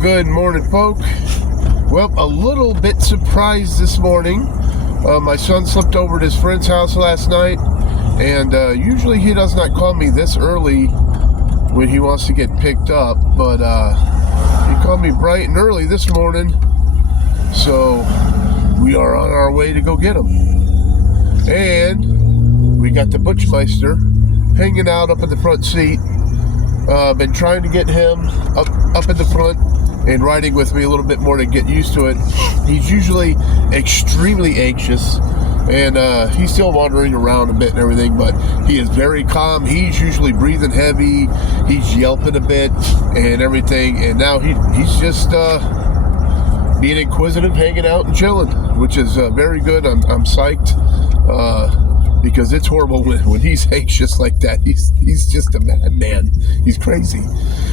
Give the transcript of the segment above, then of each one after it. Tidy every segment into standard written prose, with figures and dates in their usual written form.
Good morning, folk. Well, a little bit surprised this morning. My son slept over at his friend's house last night, and usually he does not call me this early when he wants to get picked up, but he called me bright and early this morning, so we are on our way to go get him. And we got the Butchmeister hanging out up in the front seat. Been trying to get him up in the front and riding with me a little bit more to get used to it. He's usually extremely anxious, and he's still wandering around a bit and everything, but he is very calm. He's usually breathing heavy, he's yelping a bit and everything, and now he's just being inquisitive, hanging out and chilling, which is very good. I'm psyched, because it's horrible when he's anxious like that. He's just a madman. He's crazy.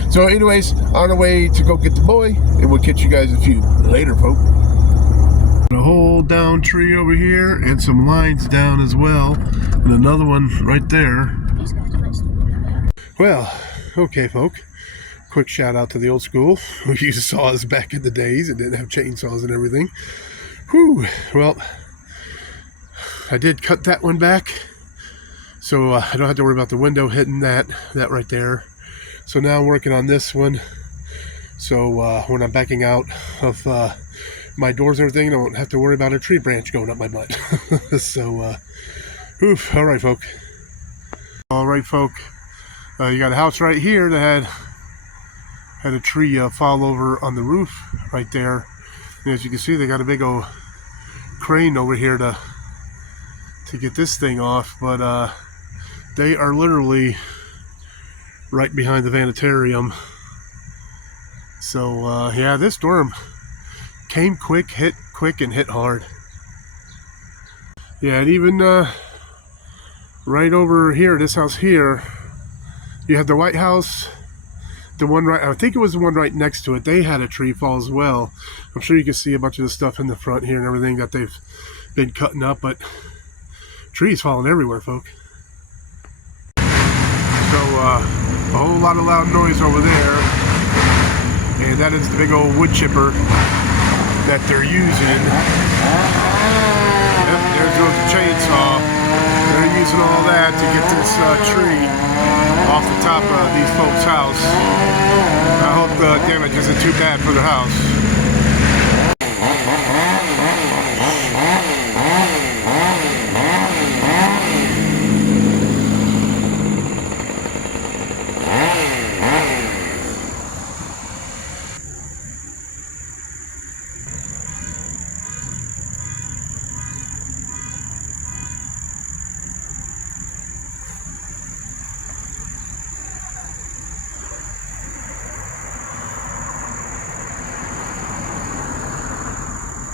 So anyways, on our way to go get the boy, and we'll catch you guys a few later, folks. A whole down tree over here, and some lines down as well, and another one right there. Well, okay, folk. Quick shout out to the old school who used saws back in the days and didn't have chainsaws and everything. Whew. Well, I did cut that one back, so I don't have to worry about the window hitting that right there. So now I'm working on this one, so when I'm backing out of my doors and everything, I won't have to worry about a tree branch going up my butt. So, oof. All right, folk. You got a house right here that had a tree fall over on the roof right there. And as you can see, they got a big old crane over here to get this thing off, but they are literally right behind the vanitarium. So yeah, this storm came quick, hit quick, and hit hard. Yeah, and even right over here, this house here, you have the White House. The one right, I think it was the one right next to it, they had a tree fall as well. I'm sure you can see a bunch of the stuff in the front here and everything that they've been cutting up, but trees falling everywhere, folk. So a whole lot of loud noise over there, and that is the big old wood chipper that they're using. Yep, there goes the chainsaw. They're using all that to get this tree off the top of these folks' house. I hope the damage isn't too bad for the house.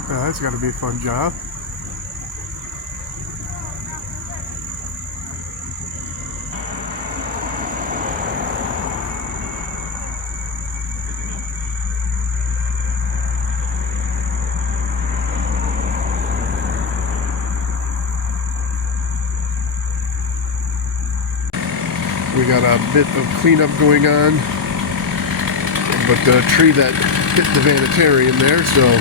That's got to be a fun job. We got a bit of cleanup going on, but the tree that hit the vanitarium there, so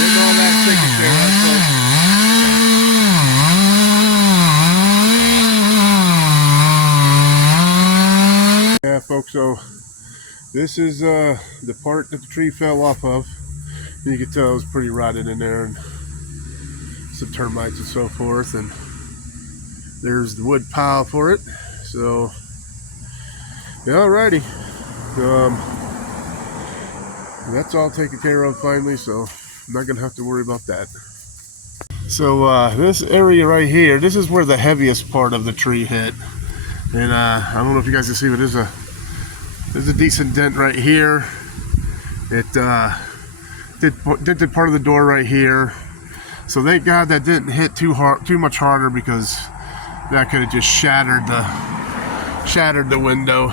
getting all that taken care of, folks. Yeah, folks, so this is the part that the tree fell off of. You can tell it was pretty rotted in there, and some termites and so forth, and there's the wood pile for it. So yeah, alrighty, that's all taken care of finally, so I'm not gonna have to worry about that. So this area right here, this is where the heaviest part of the tree hit, and I don't know if you guys can see, but there's a decent dent right here. It dented part of the door right here, so thank God that didn't hit too much harder, because that could have just shattered the window.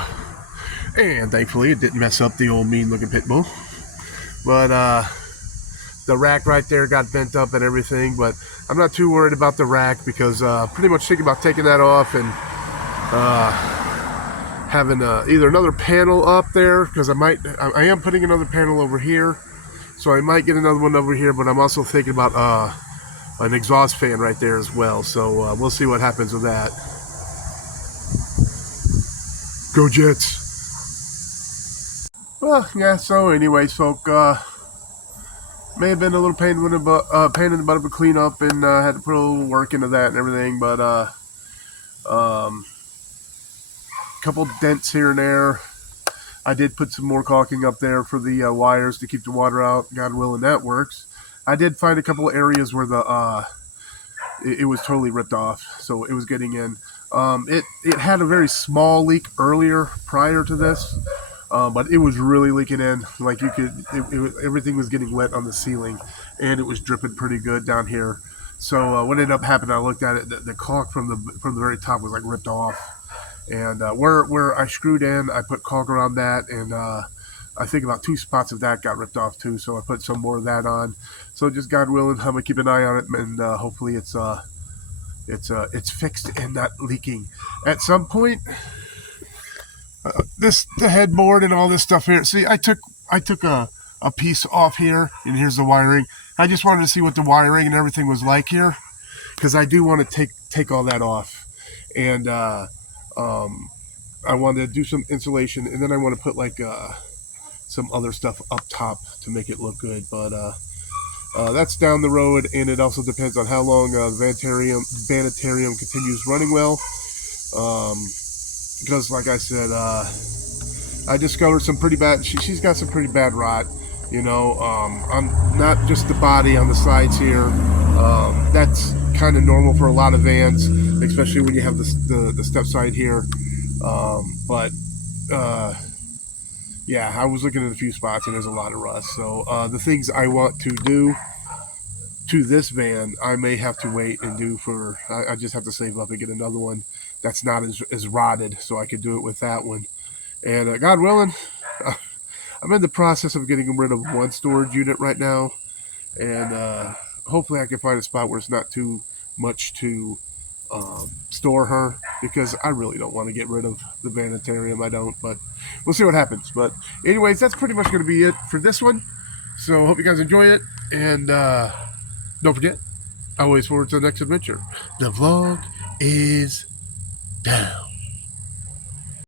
And thankfully it didn't mess up the old mean looking pit bull. But the rack right there got bent up and everything, but I'm not too worried about the rack, because pretty much thinking about taking that off and having either another panel up there, because I am putting another panel over here, so I might get another one over here, but I'm also thinking about an exhaust fan right there as well, so we'll see what happens with that. Go Jets! Well, yeah, so anyways, folk, may have been a little pain in the butt of a cleanup, and had to put a little work into that and everything, but couple dents here and there. I did put some more caulking up there for the wires to keep the water out. God willing, that works. I did find a couple of areas where it was totally ripped off, so it was getting in. It had a very small leak earlier prior to this, but it was really leaking in. Like everything was getting wet on the ceiling, and it was dripping pretty good down here. So what ended up happening, I looked at it. The caulk from the very top was like ripped off. And where I screwed in, I put caulk around that, and I think about 2 spots of that got ripped off too. So I put some more of that on. So just God willing, I'm gonna keep an eye on it, and hopefully it's fixed and not leaking. At some point, the headboard and all this stuff here. See, I took a piece off here, and here's the wiring. I just wanted to see what the wiring and everything was like here, because I do want to take all that off, and I wanted to do some insulation, and then I want to put like some other stuff up top to make it look good. But that's down the road, and it also depends on how long Vanitarium continues running well. Because, like I said, I discovered some pretty bad. She's got some pretty bad rot. On not just the body, on the sides here. That's kind of normal for a lot of vans, especially when you have the step side here. Yeah, I was looking at a few spots, and there's a lot of rust. So the things I want to do to this van, I may have to wait and do for. I just have to save up and get another one that's not as rotted, so I could do it with that one. And God willing, I'm in the process of getting rid of one storage unit right now, and hopefully I can find a spot where it's not too much to store her, because I really don't want to get rid of the Vanitarium. I don't, but we'll see what happens. But anyways, that's pretty much going to be it for this one. So hope you guys enjoy it, and don't forget, always forward to the next adventure. The vlog is down.